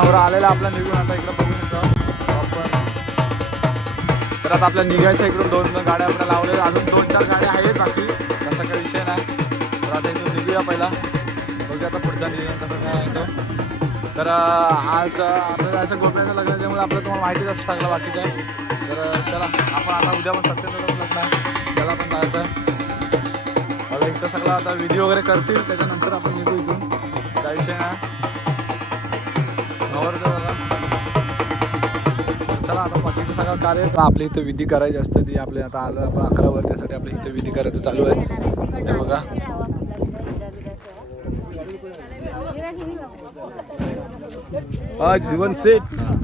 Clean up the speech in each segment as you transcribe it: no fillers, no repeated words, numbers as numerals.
नवरा आलेला आपला निघून. आता इकडं बघू शकतो आपण. तर आता आपल्या निघायच्या इकडून 2 गाड्या आपल्याला लावलेल्या. अजून 2-4 गाड्या आहेत बाकी, तसा काही विषय नाही. तर आता इथून निघूया पहिला, बघूया आता पुढचा नियोजन कसं काय आहे तो. तर आज आपल्याला जायचं गोप्याचं लग्न, त्यामुळे आपल्याला तुम्हाला माहितीच असं सगळं बाकीचं. तर चला आपण आता उद्या पण सत्यनारायण लग्न आहे, त्याला पण जायचं आहे. मला इथं सगळं आता व्हिडिओ वगैरे करतील, त्याच्यानंतर आपण निघू इथून. काय विषय नाही. चला आता बाकीचं सगळं कार्य आपल्या इथं विधी करायची असते. ती आपले आता आलं आपण 11 त्यासाठी आपल्या इथं विधी करायचं चालू आहे. हे बघा जीवन सेट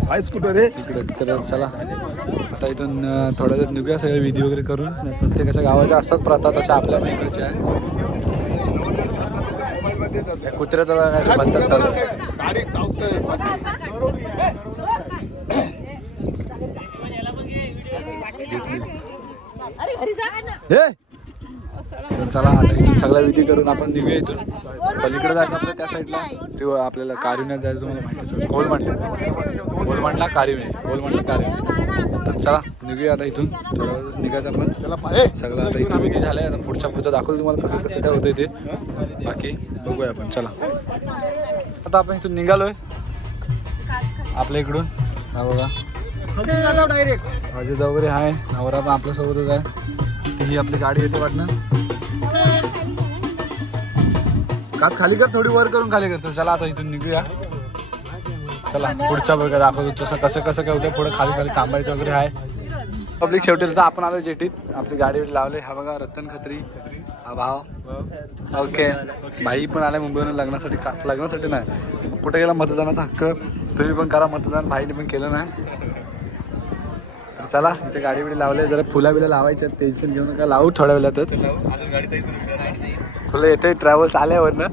हाय स्कूटर आहे इकडे. तर चला आता इथून थोड्या वेळ निघूया, सगळे विधी वगैरे करून. प्रत्येकाच्या गावाच्या असतात प्रथा, तशा आपल्या पण इकडच्या आहे. कुत्र्याचा काय म्हणतात चालू गाडी चावतंय. तर चला आता इथून सगळ्या विधी करून आपण निघूया इथून. पलीकडे जायचं आपल्या त्या साईडला, तेव्हा आपल्याला कारिवण्यात जायचं. तुम्हाला माहिती आहे कोलमांडला कारिवणे, कोलमांडला कारिवणे. तर चला निघूया आता इथून. थोड्या वेळ निघायचं आपण. सगळं आता इथून विधी झालं आहे. आता पुढचं दाखवलं तुम्हाला कसं कसं काय होतं ते. बाकी बघूया आपण. चला आता आपण इथून निघालोय आपल्या इकडून. हा बघा अजित वगैरे आहे, नवरा पण आपल्यासोबतच आहे. ही आपली गाडी येते वाटणं. काच खाली कर, थोडी वर करून खाली करतो. चला आता इथून निघूया. चला पुढच्या बघा दाखवतो तसं कसं कसं काय होतं. पुढे खाली खाली थांबायचं वगैरे आहे. पब्लिक शेवटी तर आपण आलो जेटीत. आपली गाडी लावली. हा बघा रतन खत्री, हा भाव. ओके भाई पण आलाय मुंबईवरून लग्नासाठी. कास लग्नासाठी नाही, कुठे गेला मतदानाचा हक्क. तुम्ही पण करा मतदान, भाईने पण केलं नाही. चला इथे गाडी बिडी लावले. जरा फुला बिला लावायच्या, टेन्शन घेऊ नका, लावू थोड्या वेळातच. फुलं येते ट्रॅव्हल्स आल्यावर ना,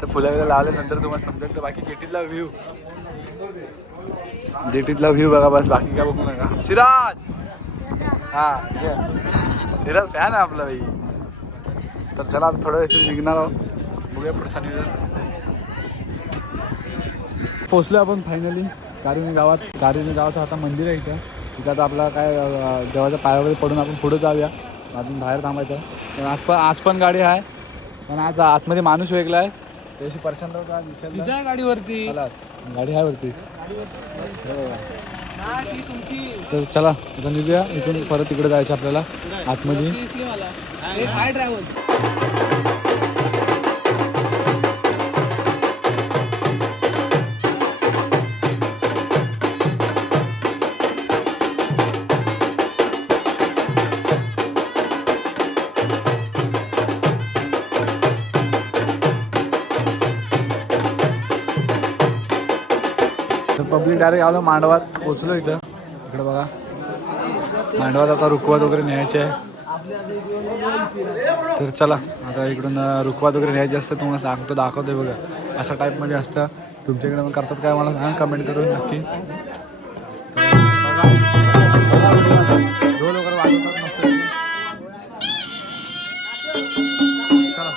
तर फुला बिला लावल्यानंतर तुम्हाला समजेल. तर बाकी जेटीतला व्ह्यू बघा बस, बाकी काय बघू नका. सिराज हां सिराज फॅन आहे आपला भाई. तर चला आता थोडं वेळ निघणार आहोत, बघूया पुढचा नियोजन. पोचलो आपण फायनली कारिवणे गावात. कारिवणे गावाचं आता मंदिर आहे इथं. तिथं आता आपला काय देवाच्या पायावर पडून आपण पुढं जाऊया. अजून बाहेर थांबायचं. पण आज पण गाडी आहे, पण आज आतमध्ये माणूस वेगळा आहे. त्याशी पर्सनल का दिसेल गाडीवरती. गाडी आहे वरती. तर चला आता निघूया इथून. परत तिकडे जायचं आपल्याला आतमध्ये. पब्लिक डायरेक्ट आलो मांडवात. पोचलो इथं. इकडे बघा मांडवात आता रुखवात वगैरे न्यायचे आहे. तर चला आता इकडून रुखवात वगैरे न्यायचे असतं. तुम्हाला सांगतो, दाखवतोय बघा अशा टाईपमध्ये असतं. तुमच्याकडे मग करतात काय मला सांग कमेंट करून नक्की. ढोल वगैरे वाजवतात मस्त. चला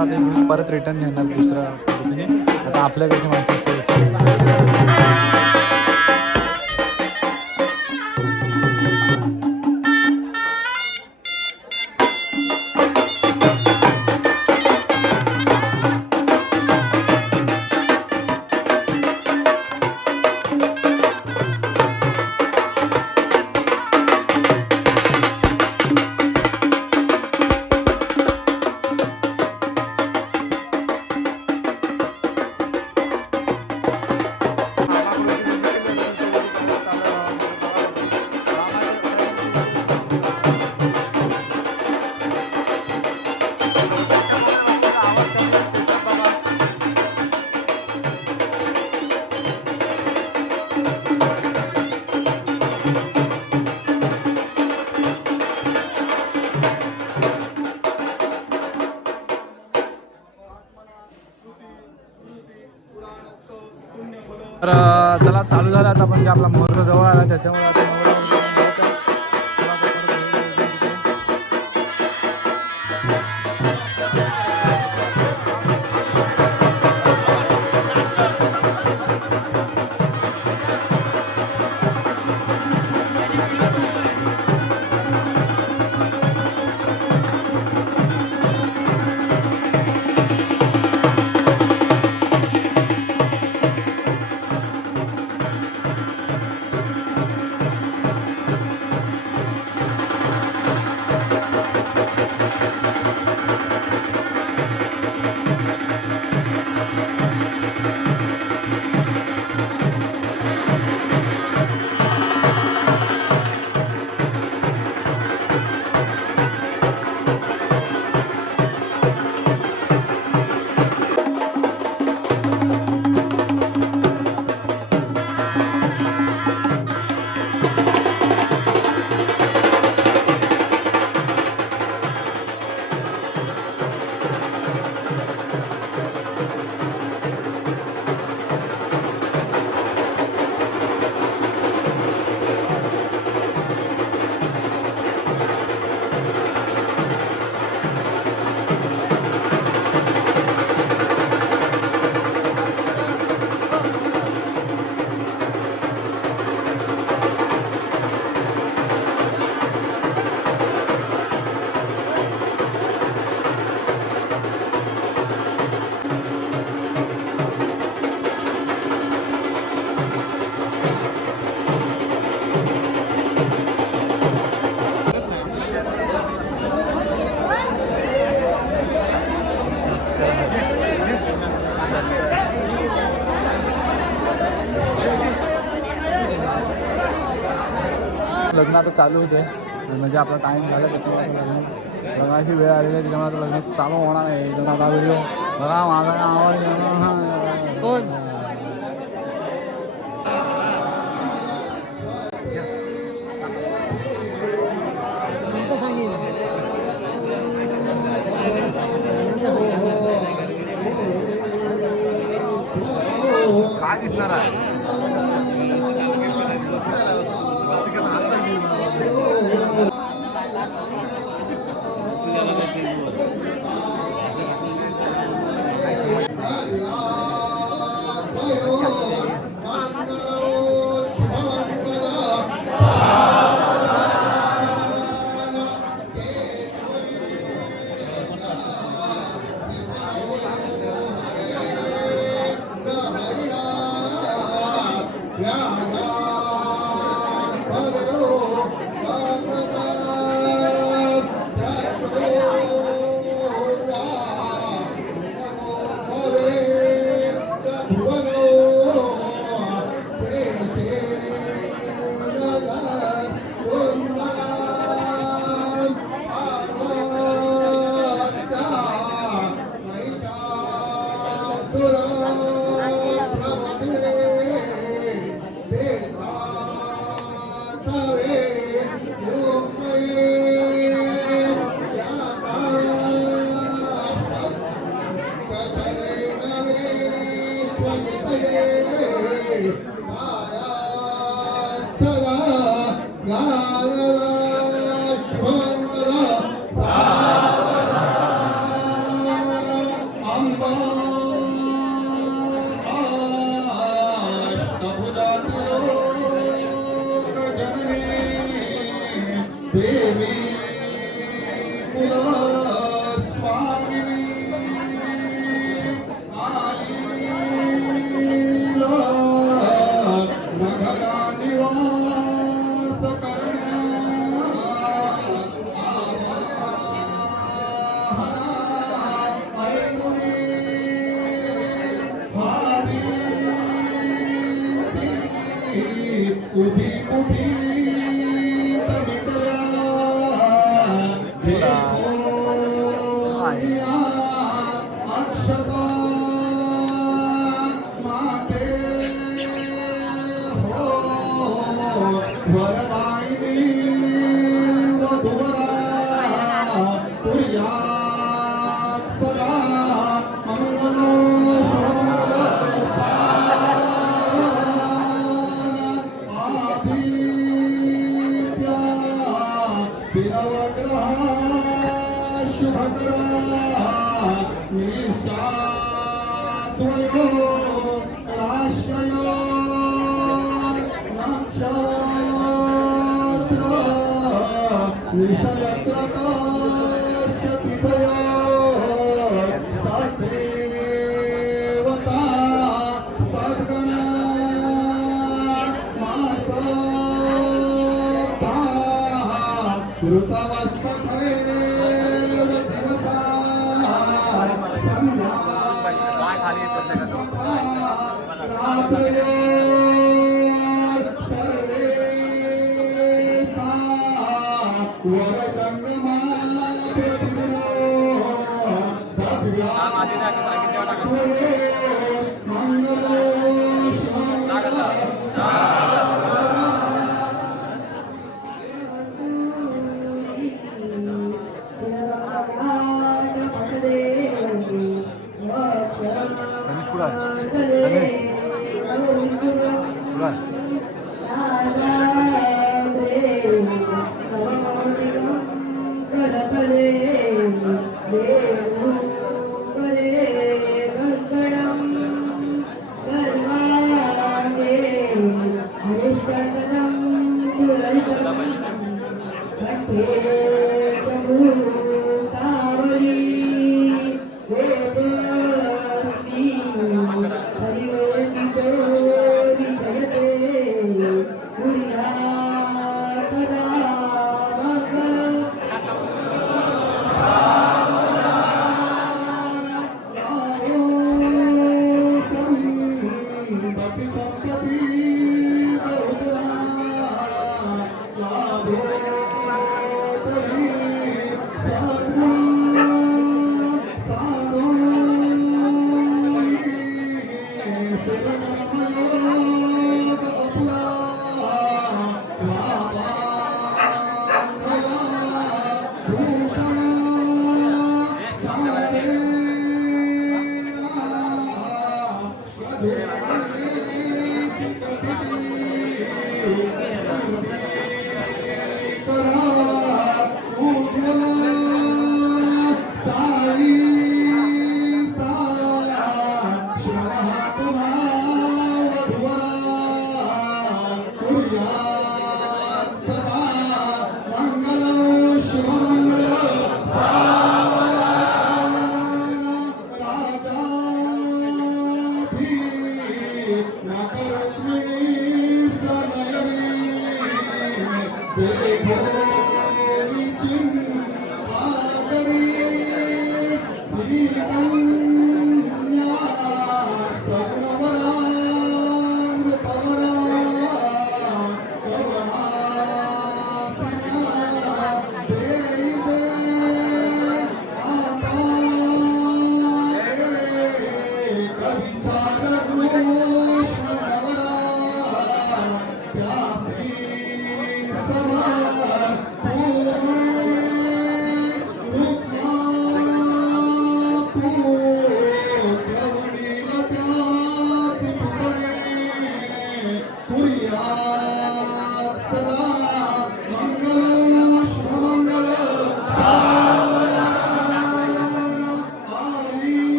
आपल्याला ते परत रिटर्न घेणार दुसऱ्या पद्धतीने. आता आपल्याकडे माहिती तर चला चालू झाला आता. पण आपला मुहूर्त जवळ आला त्याच्यामुळे आता लग्न आता चालू होते. म्हणजे आपला टाईम झाला त्याच्यामुळे लग्नाची वेळ आलेली आहे. त्याच्यामुळे आता लग्न चालू होणार आहे. जर आता व्हिडिओ बघा माझा आवाज कोण काय दिसणार आहे.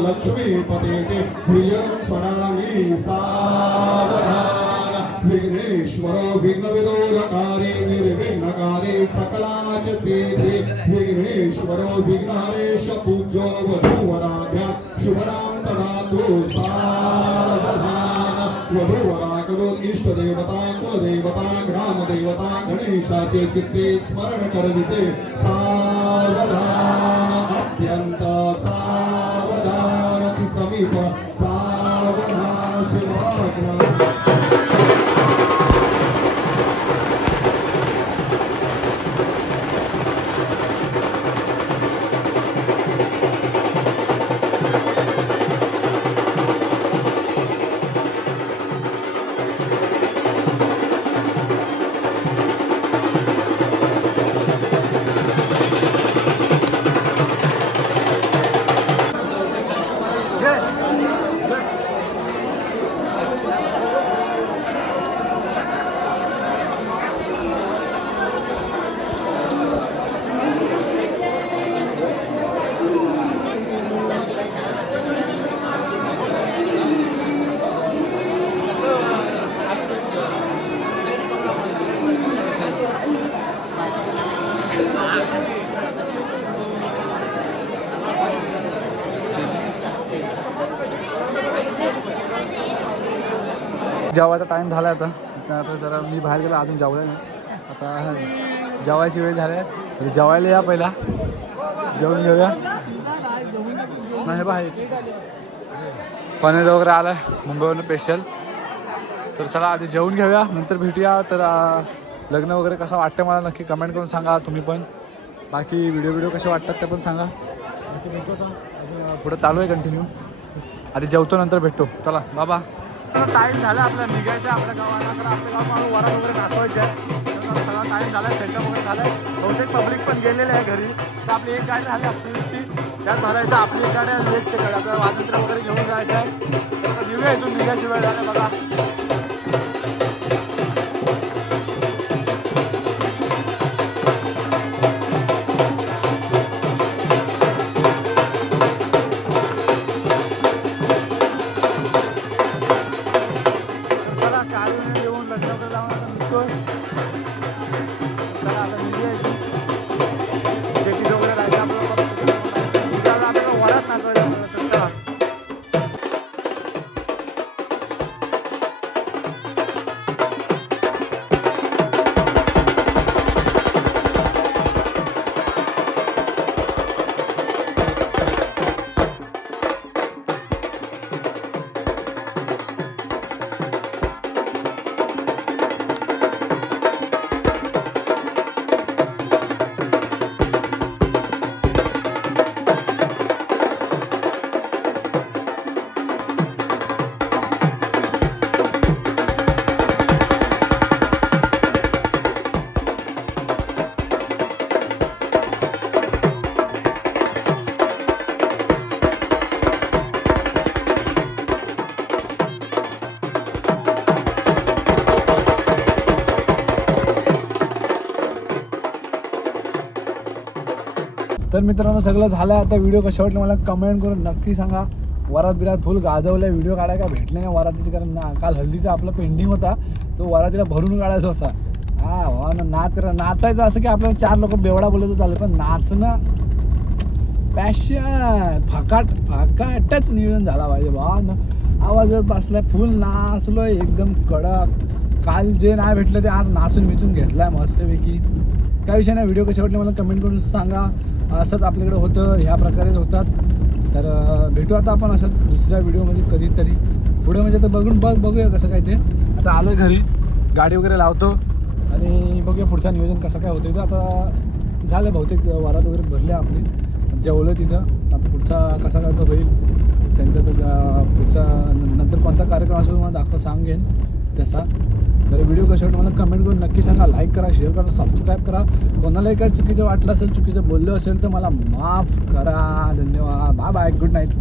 लक्ष्मीपते प्रियं स्वरामि सावधान विघ्नेश्वरो विघ्नविदोरकारी निर्विघ्नकारी सकलाच सिद्धि विघ्नेश्वरो विघ्नहरेश पूज्यो वधूवराभ्यां शुभरां ददातु सावधान वधूवराकडून इष्टदेवता कुलदेवता ग्रामदेवता गणेशाचे चित्ते स्मरण करविते सावधान अत्यंत सावधान समीप सावधान सुभाग्न जेवायचा टाईम झाला आता जरा मी बाहेर गेलो अजून जेवलं नाही आता जेवायची वेळ झाली तर जेवायला या पहिला जेवून घेऊया नाही बाहेर पनीर वगैरे आलं मुंबईवरून स्पेशल तर चला आधी जेवून घेऊया नंतर भेटूया तर लग्न वगैरे कसं वाटतं मला नक्की कमेंट करून सांगा तुम्ही पण बाकी व्हिडिओ कसे वाटतात ते पण सांगा नक्की भेटतो आता पुढं चालू आहे कंटिन्यू आधी जेवतो नंतर भेटतो चला बाबा टाईम झाला आपला निघायचं आपल्या गावाला तर आपल्या गावाला वरा वगैरे दाखवायचं आहे सगळा टाईम झाला सेटअप वगैरे झाला आहे बहुतेक पब्लिक पण गेलेले आहे घरी तर आपली एक गाडी झाली अक्षरची त्यात भरायचं आपली एक गाडी आहे लेकची गाडी आपल्याला वाजंत्र वगैरे घेऊन जायचं आहे तर निघूया इथून निघायची वेळ झाली बघा तर मित्रांनो सगळं झालं आता व्हिडिओ कशा वाटले मला कमेंट करून नक्की सांगा वरात बिरात फुल गाजवलं व्हिडिओ काढायला काय भेटले नाही वरातीची कारण काल हल्दीचा आपला पेंडिंग होता तो वरातीला भरून काढायचा होता हा नाचायचं असं की आपल्याला 4 लोक बेवडा बोलायचं चालेल पण नाचणं पॅशन फाकाटच नियोजन झाला पाहिजे आवाज बसलाय फुल नाचलोय एकदम कडक काल जे नाही भेटलं ते आज नाचून मिचून घेतलाय मस्तपैकी काय विषय नाही व्हिडिओ कशा वाटले मला कमेंट करून सांगा असंच आपल्याकडे होतं ह्या प्रकारेच होतात तर भेटू आता आपण असंच दुसऱ्या व्हिडिओमध्ये कधीतरी पुढे म्हणजे तर बघूया कसं काय ते आता आलो आहे घरी गाडी वगैरे लावतो आणि बघूया पुढचं नियोजन कसं काय होतं आता झालं बहुतेक वरात वगैरे भरले आपली जेवलं तिथं आता पुढचा कसा काय तो होईल त्यांचा तर पुढचा नंतर कोणता कार्यक्रम असेल मला सांगेन तसा तर व्हिडिओ कसे वाटतं मला कमेंट करून नक्की सांगा लाईक करा शेअर करा सबस्क्राईब करा कोणालाही काय चुकीचं वाटलं असेल चुकीचं बोललं असेल तर मला माफ करा धन्यवाद बाय बाय गुड नाईट